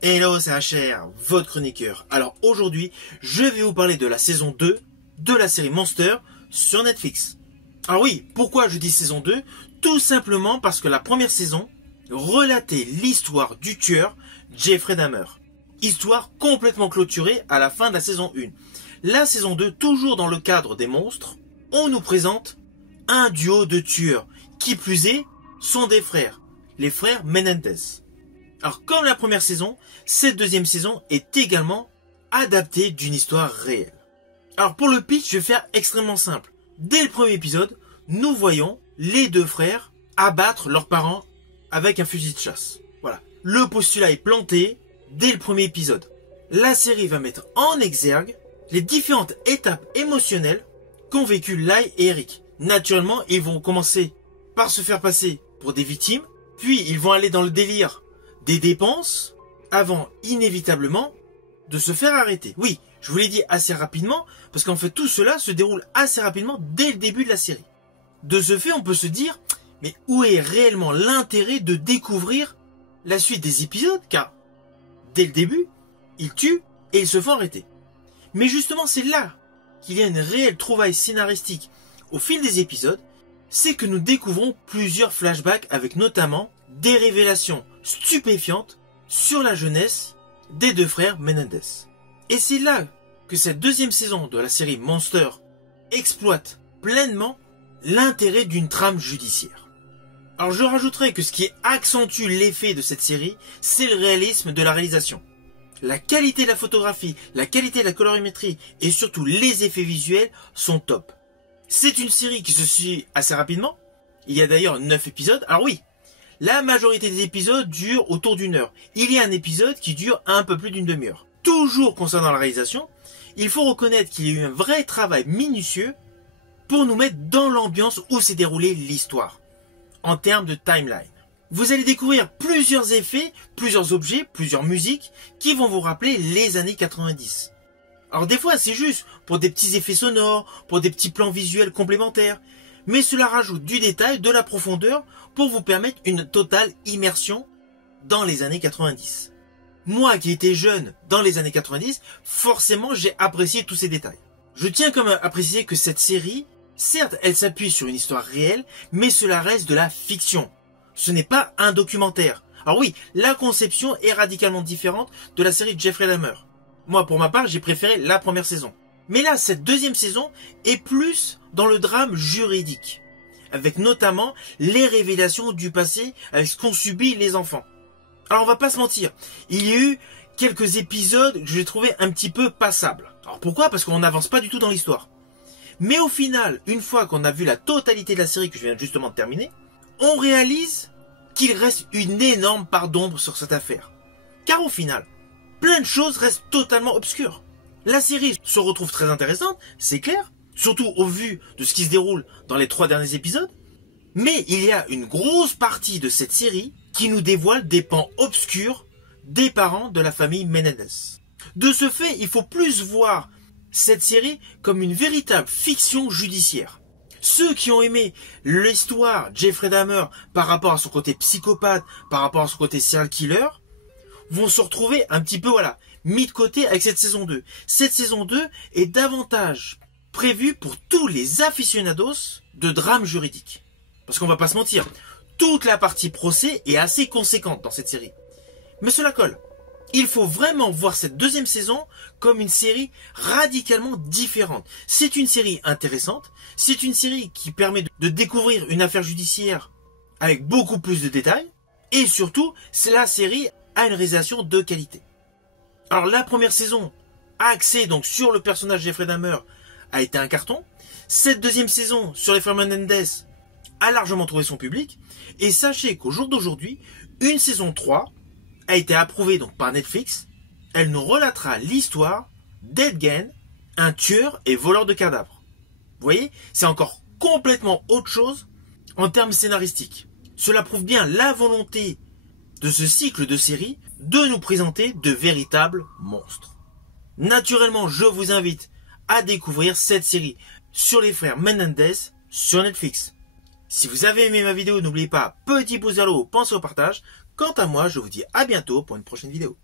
Hello, c'est HR, votre chroniqueur. Alors aujourd'hui, je vais vous parler de la saison 2 de la série Monster sur Netflix. Alors oui, pourquoi je dis saison 2? Tout simplement parce que la première saison relatait l'histoire du tueur Jeffrey Dahmer. Histoire complètement clôturée à la fin de la saison 1. La saison 2, toujours dans le cadre des monstres, on nous présente un duo de tueurs. Qui plus est, sont des frères, les frères Menendez. Alors comme la première saison, cette deuxième saison est également adaptée d'une histoire réelle. Alors pour le pitch, je vais faire extrêmement simple. Dès le premier épisode, nous voyons les deux frères abattre leurs parents avec un fusil de chasse. Voilà, le postulat est planté dès le premier épisode. La série va mettre en exergue les différentes étapes émotionnelles qu'ont vécu Lai et Eric. Naturellement, ils vont commencer par se faire passer pour des victimes, puis ils vont aller dans le délire des dépenses, avant inévitablement de se faire arrêter. Oui, je vous l'ai dit assez rapidement, parce qu'en fait tout cela se déroule assez rapidement dès le début de la série. De ce fait, on peut se dire, mais où est réellement l'intérêt de découvrir la suite des épisodes? Car dès le début, ils tuent et ils se font arrêter. Mais justement, c'est là qu'il y a une réelle trouvaille scénaristique au fil des épisodes, c'est que nous découvrons plusieurs flashbacks avec notamment des révélations stupéfiantes sur la jeunesse des deux frères Menendez. Et c'est là que cette deuxième saison de la série Monster exploite pleinement l'intérêt d'une trame judiciaire. Alors je rajouterai que ce qui accentue l'effet de cette série, c'est le réalisme de la réalisation. La qualité de la photographie, la qualité de la colorimétrie et surtout les effets visuels sont top. C'est une série qui se suit assez rapidement. Il y a d'ailleurs 9 épisodes. Alors oui, la majorité des épisodes durent autour d'une heure. Il y a un épisode qui dure un peu plus d'une demi-heure. Toujours concernant la réalisation, il faut reconnaître qu'il y a eu un vrai travail minutieux pour nous mettre dans l'ambiance où s'est déroulée l'histoire, en termes de timeline. Vous allez découvrir plusieurs effets, plusieurs objets, plusieurs musiques qui vont vous rappeler les années 90. Alors des fois c'est juste pour des petits effets sonores, pour des petits plans visuels complémentaires, mais cela rajoute du détail, de la profondeur pour vous permettre une totale immersion dans les années 90. Moi qui étais jeune dans les années 90, forcément j'ai apprécié tous ces détails. Je tiens quand même à préciser que cette série, certes elle s'appuie sur une histoire réelle, mais cela reste de la fiction. Ce n'est pas un documentaire. Alors oui, la conception est radicalement différente de la série Jeffrey Dahmer. Moi pour ma part j'ai préféré la première saison. Mais là, cette deuxième saison est plus dans le drame juridique, avec notamment les révélations du passé avec ce qu'ont subi les enfants. Alors on va pas se mentir, il y a eu quelques épisodes que j'ai trouvé un petit peu passables. Alors pourquoi? Parce qu'on n'avance pas du tout dans l'histoire. Mais au final, une fois qu'on a vu la totalité de la série que je viens justement de terminer, on réalise qu'il reste une énorme part d'ombre sur cette affaire. Car au final, plein de choses restent totalement obscures. La série se retrouve très intéressante, c'est clair, surtout au vu de ce qui se déroule dans les 3 derniers épisodes, mais il y a une grosse partie de cette série qui nous dévoile des pans obscurs des parents de la famille Menendez. De ce fait, il faut plus voir cette série comme une véritable fiction judiciaire. Ceux qui ont aimé l'histoire Jeffrey Dahmer par rapport à son côté psychopathe, par rapport à son côté serial killer, vont se retrouver un petit peu, mis de côté avec cette saison 2. Cette saison 2 est davantage prévue pour tous les aficionados de drame juridique. Parce qu'on va pas se mentir, toute la partie procès est assez conséquente dans cette série. Mais cela colle. Il faut vraiment voir cette deuxième saison comme une série radicalement différente. C'est une série intéressante, c'est une série qui permet de découvrir une affaire judiciaire avec beaucoup plus de détails, et surtout, c'est la série a une réalisation de qualité. Alors la première saison, axée donc sur le personnage Jeffrey Dahmer, a été un carton. Cette deuxième saison sur les frères Menendez a largement trouvé son public. Et sachez qu'au jour d'aujourd'hui, une saison 3 a été approuvée donc par Netflix. Elle nous relatera l'histoire d'Ed Gein, un tueur et voleur de cadavres. Vous voyez, c'est encore complètement autre chose en termes scénaristiques. Cela prouve bien la volonté de ce cycle de séries de nous présenter de véritables monstres. Naturellement, je vous invite à découvrir cette série sur les frères Menendez sur Netflix. Si vous avez aimé ma vidéo, n'oubliez pas, petit pouce vers le haut, pensez au partage. Quant à moi, je vous dis à bientôt pour une prochaine vidéo.